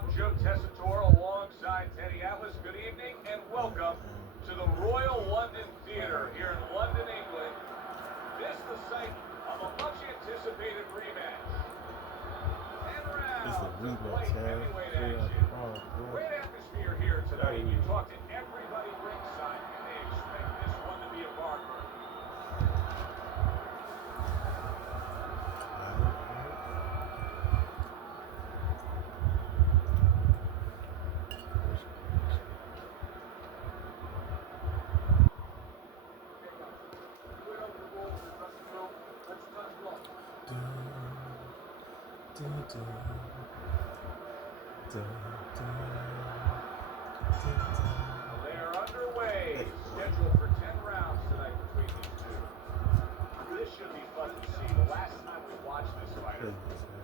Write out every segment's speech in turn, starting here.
Alongside Teddy Atlas, good evening and welcome to the Royal London Theatre here in London, England. This is the site of a much anticipated rematch. 10 rounds of light heavyweight action. Great atmosphere here tonight. You talk to everybody ringside and they expect this one to be a barn burner. They're underway, scheduled for 10 rounds tonight between these two. This should be fun to see. The last time we watched this fighter,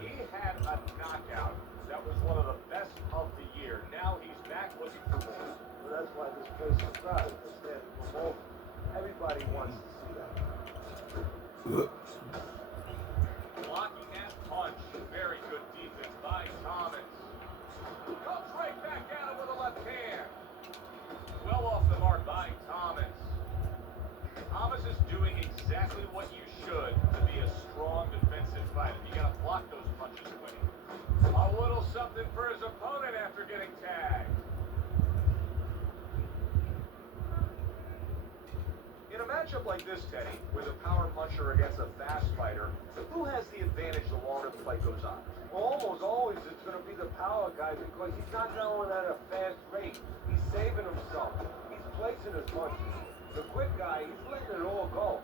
he had a knockout that was one of the best of the year. Now he's back looking for more. Well, that's why this place is crowded. They're standing for more. Everybody wants to see that. Blocking that punch. Very good defense by Thomas. Comes right back at him with a left hand. Well off the mark by Thomas. Thomas is doing exactly what you should to be a strong defensive fighter. You got to block those punches away. A little something for his opponent after getting tagged. In a matchup like this, Teddy, with a power puncher against a fast fighter, who has the advantage the longer the fight goes on? Well, almost always it's going to be the power guy because he's not going at a fast rate. He's saving himself. He's placing his punches. The quick guy, he's letting it all go.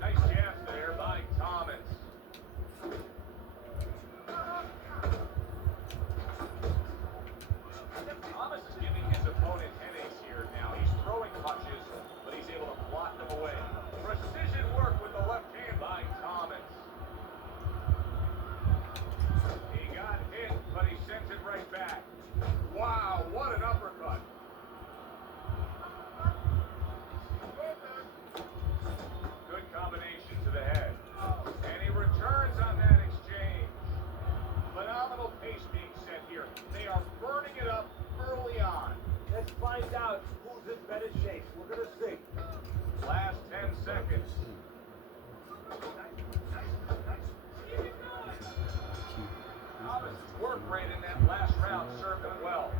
Nice jabs there by Thomas. Thomas is giving his opponent headaches here now. He's throwing punches, but he's able to block them away. Precision work with the left hand by Thomas. He got hit, but he sends it right back. Wow, what an uppercut. Good combination to the head. And he returns on that exchange. Phenomenal pace being set here. They are burning it up early on. Let's find out who's in better shape. We're going to see. Last 10 seconds. Thomas' work rate in that last round served him well.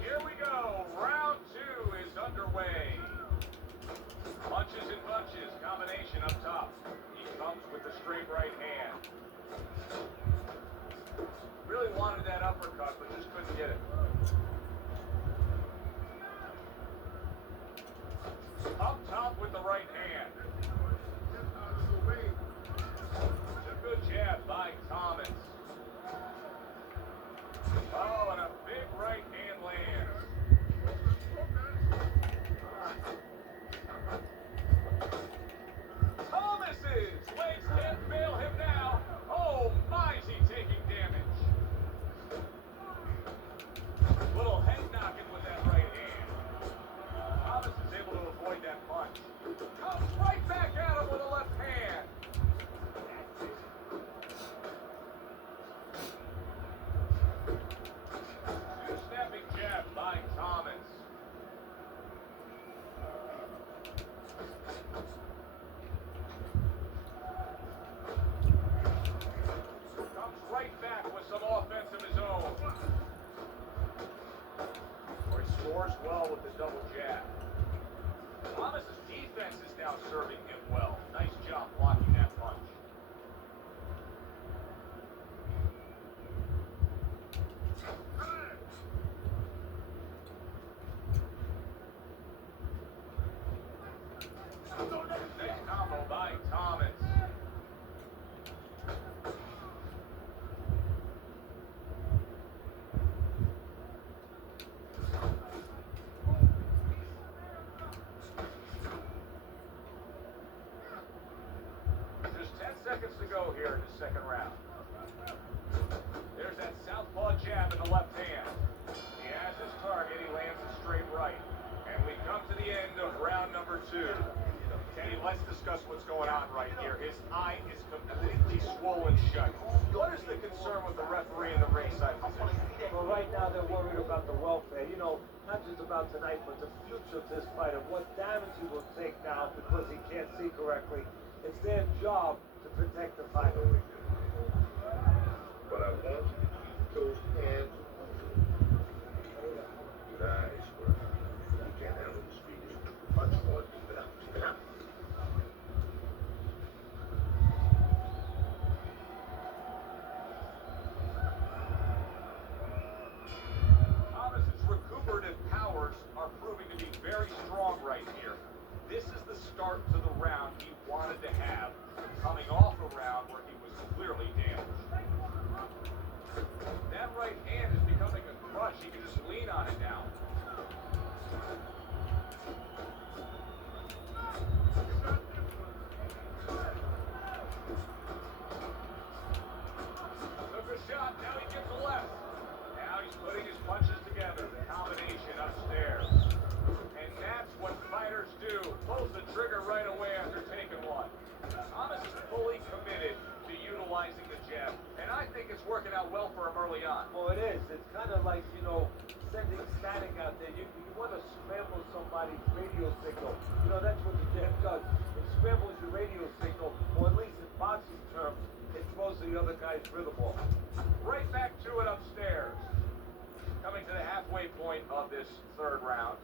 Here we go. Round 2 is underway. Punches and bunches. Combination up top. He comes with the straight right hand. Really wanted that uppercut, but just couldn't get it. Up top with the right hand. Two good jabs by Thomas. Oh, and a big right hand lands. Thomas's legs can't fail him now. Oh, my, is he taking damage. Little head knocking with that right hand. Thomas is able to avoid that punch. Comes right back at him with a left hand. Two snapping jabs by Thomas. Comes right back with some offense of his own. Or he scores well with the double jab. Thomas's defense is now serving him well. Nice job blocking that punch. Nice combo by Thomas. Just 10 seconds to go here in the second round. There's that southpaw jab in the left hand. He has his target. He lands a straight right. And we come to the end of round two. Kenny, let's discuss what's going on right here. His eye is completely swollen shut. What is the concern with the referee in the ringside position? Well, right now they're worried about the welfare. You know, not just about tonight, but the future of this fight and what damage he will take now because he can't see correctly. It's their job to protect the fighter. But I want you to keep those hands nice, bro. You can't handle the speed. It's much more than that. Thomas's recuperative powers are proving to be very strong right here. This is the start to the round he wanted to have, coming off a round where he was clearly damaged. That right hand is becoming a crutch. He can just lean on it now. Took a shot, now he gets a left. Now he's putting his punches together, the combination upstairs. And that's what fighters do. Pulls the trigger right away after taking one. Thomas is fully committed to utilizing the jab. And I think it's working out well for him early on. Well, it is. It's kind of like, you know, sending static out there. You want to scramble somebody's radio signal. You know, that's what the jab does. It scrambles your radio signal, or at least in boxing terms, it throws the other guy's rhythm off. Right back to it upstairs. Coming to the halfway point of this third round.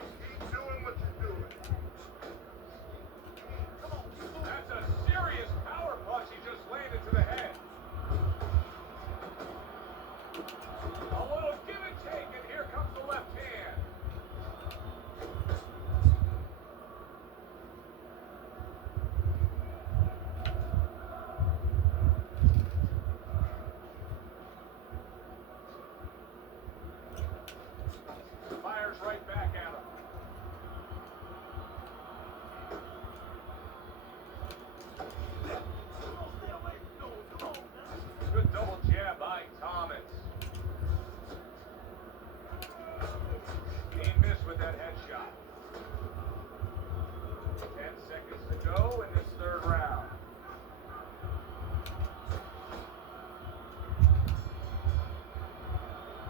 Keep doing what you're doing. That's a serious power punch he just landed to the head. A little give and take, and here comes the left hand. Fires right back at him. Good double jab by Thomas. He missed with that headshot. 10 seconds to go in this third round.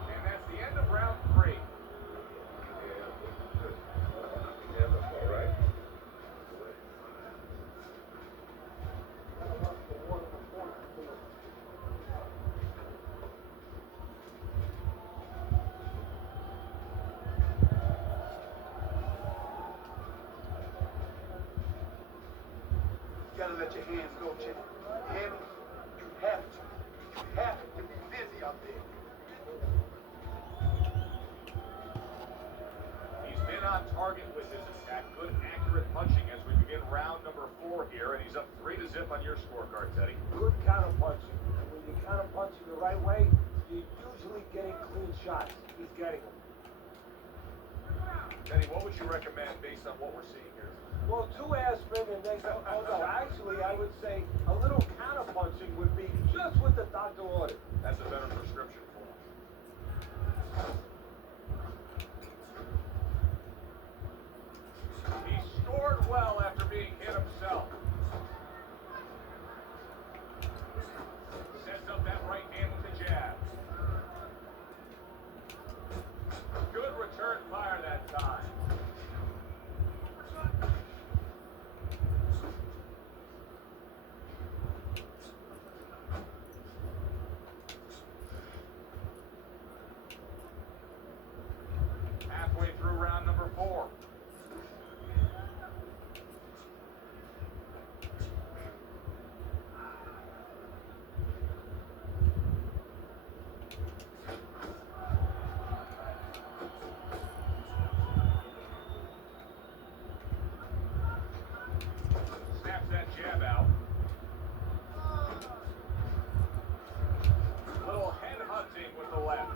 And that's the end of round 3. Yeah, that's all right. You gotta let your hands go, Jimmy. You hear me? You have to. You have to be busy out there. He's been on target with his attack. Good, accurate punching as we begin round number 4 here, and he's up 3-0 on your scorecard, Teddy. Good counter punching. And when you counter punching the right way, you're usually getting clean shots. He's getting them. Teddy, what would you recommend based on what we're seeing here? Well, 2 aspirin and then, oh no, actually I would say a little counter punching would be just what the doctor ordered. That's a better prescription for him. He scored well after being hit himself. Sets up that right hand with the jab. Good return fire that time. Halfway through round number 4. Snaps that jab out. Little head hunting with the left.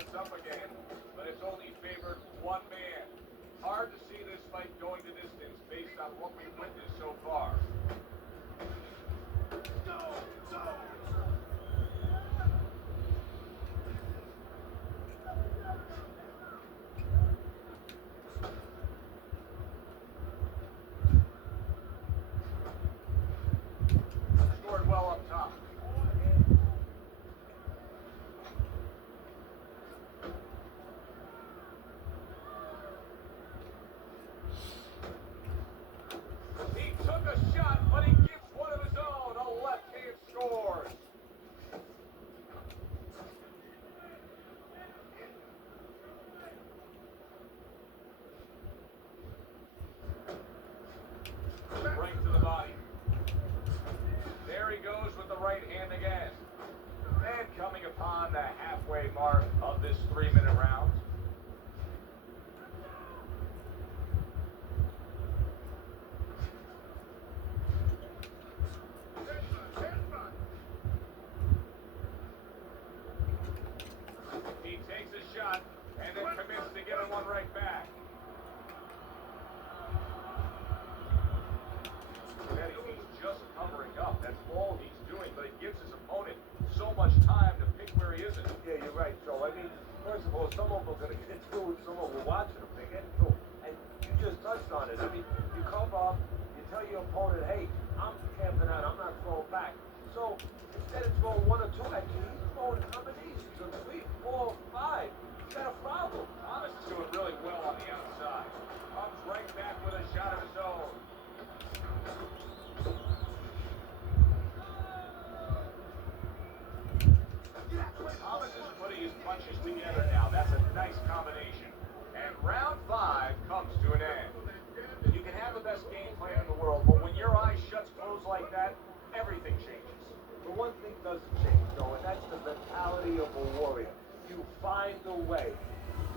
starts up again, but it's only favored one man. Hard to see this fight going the distance based on what we've witnessed so far. Scored well up top. He took a shot, but he gives one of his own. A left hand scores. Right to the body. There he goes with the right hand again. And coming upon the halfway mark of this 3-minute round. He takes a shot and then commits to giving one right back. Eddie, he's just covering up. That's all he's doing, but it gives his opponent so much time to pick where he isn't. Yeah, you're right, Joe. I mean, first of all, some of them are going to get through, some of them are watching them, they're getting through. And you just touched on it. I mean, you cover up, you tell your opponent, hey, I'm camping out, I'm not throwing back. So instead of throwing one or two at you, he's throwing combinations of 3, 4, 5. He's got a problem. Thomas is doing really well on the outside. Comes right back with a shot of his own. Thomas is putting his punches together now. That's a nice combination. And round 5 comes to an end. You can have the best game plan in the world, but when your eyes shut closed like that, everything changes. But one thing doesn't change, though, and that's the mentality of a warrior. You find a way.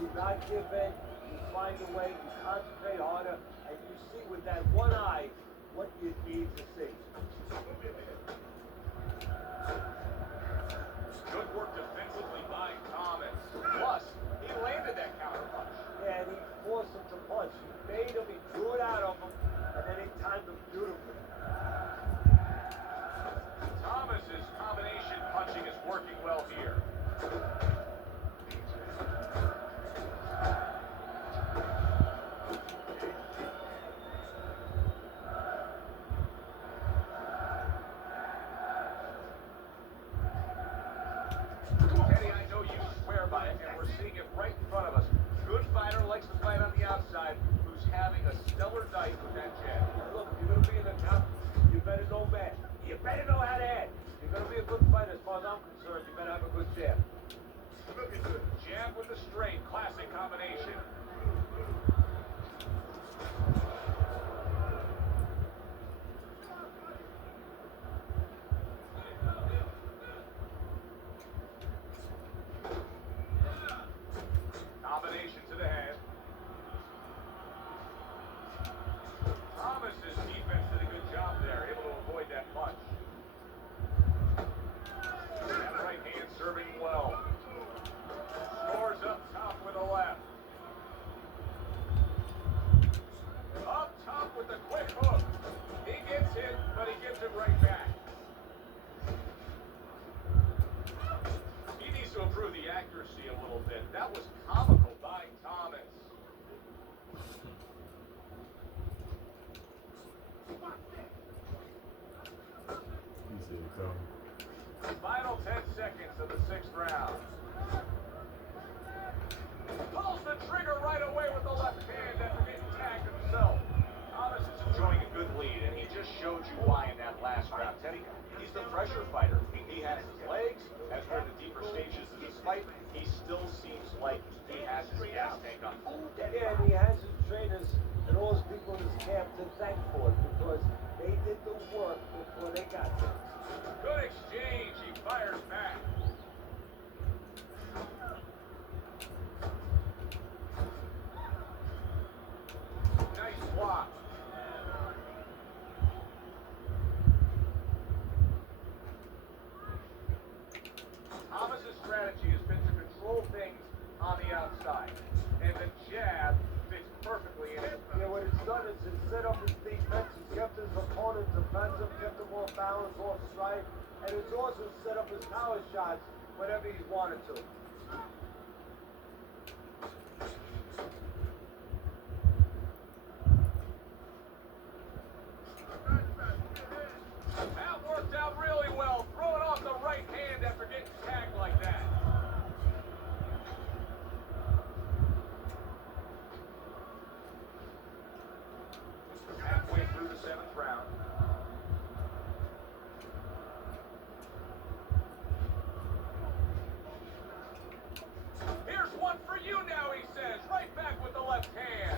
You do not give in. You find a way. You concentrate harder, and you see with that one eye what you need to see. Good work defensively by Thomas. Plus, he landed that counter punch. Yeah, and he forced him to punch. He made him. He drew it out of him, and then he timed him beautifully. Thomas's combination punching is working well here. Teddy, I know you swear by it, and we're seeing it right in front of us. Good fighter likes to fight on the outside, who's having a stellar night with that jab. Look, if you're going to be in the top, you better know that. You better know how to add. If you're going to be a good fighter, as far as I'm concerned, you better have a good jab. Looking good. Jab with the straight, classic combination. Combination to the head. Thomas's defense did a good job there, able to avoid that punch. That right hand serving well. Scores up top with a left. Up top with the quick hook. He gets hit, but he gives it right back. He needs to improve the accuracy a little bit. That was comical by Thomas. You see it coming. Final 10 seconds of the 6th round. Pulls the trigger right away with the left hand after getting tagged himself. Thomas is enjoying a good lead, and he just showed you why in that last round. Teddy, he's the pressure fighter. He has his legs. As we're in the deeper stages of this fight, he still seems like he has his gas tank on full. Yeah, and he has his trainers and all his people in his camp to thank for it because they did the work before they got there. Good exchange. He fires back. Nice block. Thomas's strategy has been to control things the outside. And the jab fits perfectly in it. Yeah, what it's done is it's set up his defense, it's kept his opponent defensive, kept him off balance, off strike, and it's also set up his power shots whenever he's wanted to. That worked out really well, throwing off the right hand after getting tagged like that. Halfway through the 7th round. Here's one for you now, he says, right back with the left hand.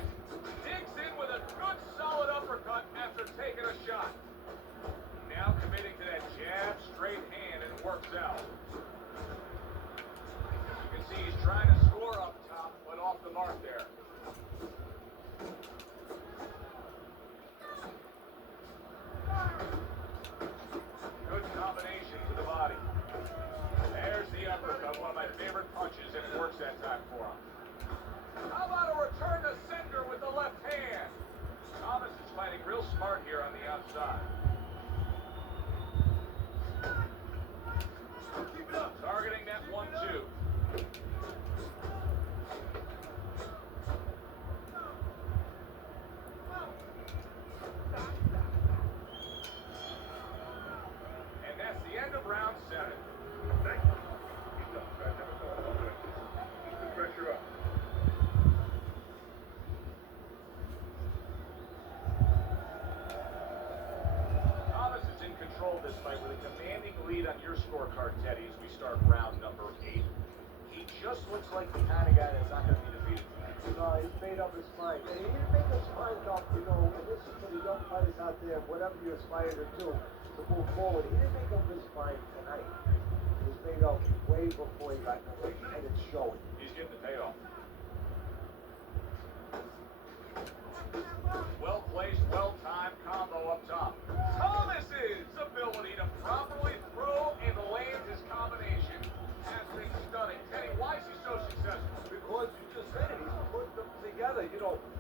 Digs in with a good solid uppercut after taking a shot. Now committing to that jab, straight hand, and it works out. You can see he's trying to score up top, but off the mark there. Good combination to the body. There's the uppercut, one of my favorite punches, and it works that time for him. How about a return to sender with the left hand? Thomas is fighting real smart here on the outside. Keep it up. Targeting that 1-2. And that's the end of round 7. Thank you. Keep up, guys. Never thought about that. Keep the pressure up. Thomas is in control of this fight with a commanding lead on your scorecard, Teddy, as we start round number 8. He just looks like the kind of guy that's not going to be defeated tonight. He's made up his mind. And he didn't make his mind up, and this is for the young fighters out there, whatever you aspire to do to move forward. He didn't make up his mind tonight. It was made up way before he got in the ring, and it's showing. He's getting the payoff. Well placed, well timed combo up top. Thomas's ability to properly throw and land his combination has been stunning. Teddy, why is he so successful? Because you just said it, he's putting them together.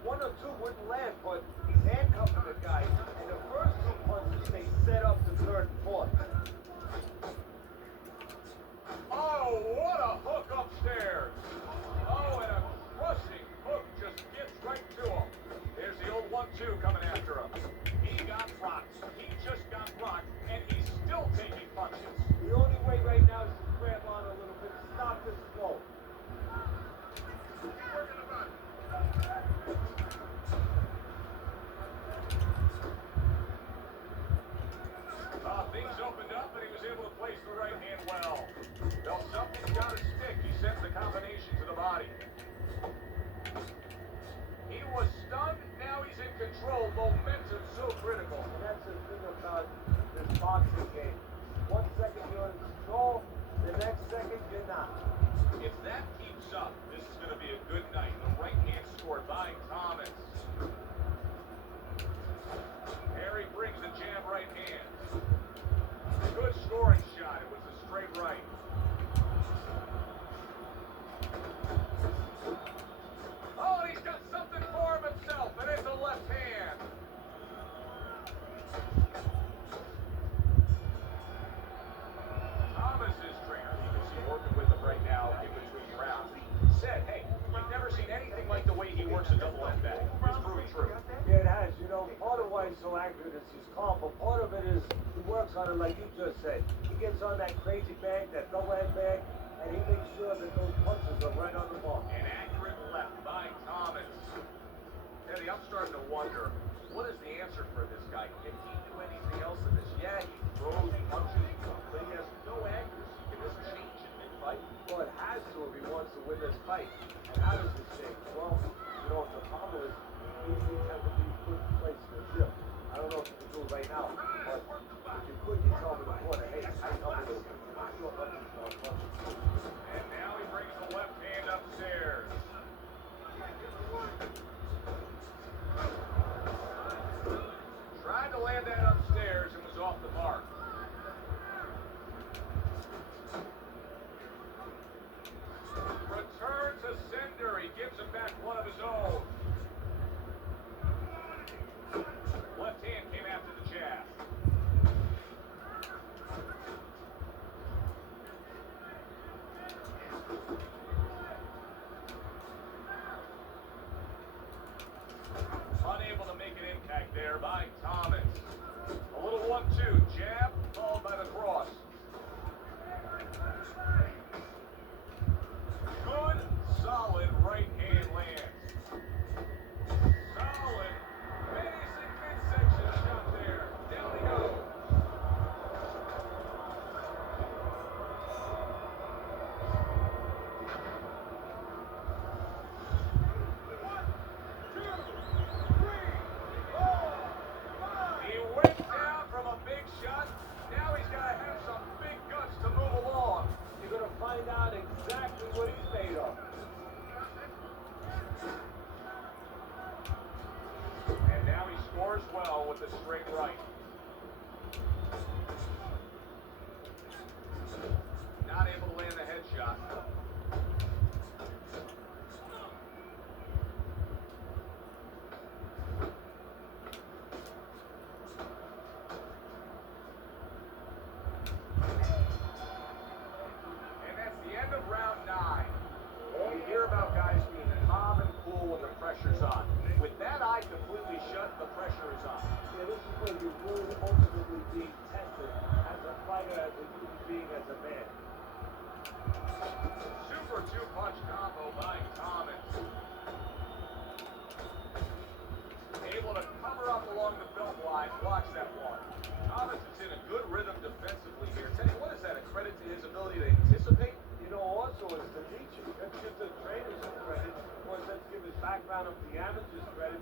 One or two wouldn't land, but he's handcuffing the guy. And the first 2 punches, they set up the third and fourth. Oh, what a hook upstairs. Oh, and a crushing hook just gets right to him. There's the old 1-2 coming after him. He got rocked. He just got rocked, and he's still taking punches. The only way right now is to grab on a little bit, stop this flow. Things opened up, and he was able to place the right hand well. Well, something's got to stick. He sends the combination to the body. He was stunned. Now he's in control. Momentum so critical. And that's the thing about this boxing game. 1 second you're in control, the next second you're not. If that keeps up, this is going to be a good night. The right hand scored by Thomas. Harry brings the jab right hand. Good scoring shot. It was a straight right. Oh, and he's got something for him himself, and it's a left hand. Thomas's trainer, you can see working with him right now in between rounds, said, hey, you've never seen anything like the way he works a double end bag. It's proven true. Yeah, it has. Part of why he's so accurate is he's calm, but part of it is he works on it like you just said. He gets on that crazy bag, that double end bag, and he makes sure that those punches are right on the mark. An accurate left by Thomas. Eddie, I'm starting to wonder, what is the answer for this guy? Can he do anything else in this? Yeah, he throws punches, but he has no accuracy. Can this change in mid-fight? Well, it has to if he wants to win this fight. And how does it change? Well, the problem is these things have to be put in place in the gym. I don't know if you can do it right now, but if you could, you tell me in the corner, hey, tighten up a little bit. And now he brings the left hand upstairs. Tried to land that upstairs and was off the mark. Return to sender. where you're really ultimately being tested as a fighter, as a human being, as a man. Super two-punch combo by Thomas. Able to cover up along the belt line, blocks that one. Thomas is in a good rhythm defensively here. Teddy, what is that? A credit to his ability to anticipate? You know, also it's the teaching. Let's give the trainers some credit, or let's give his background of the amateurs credit.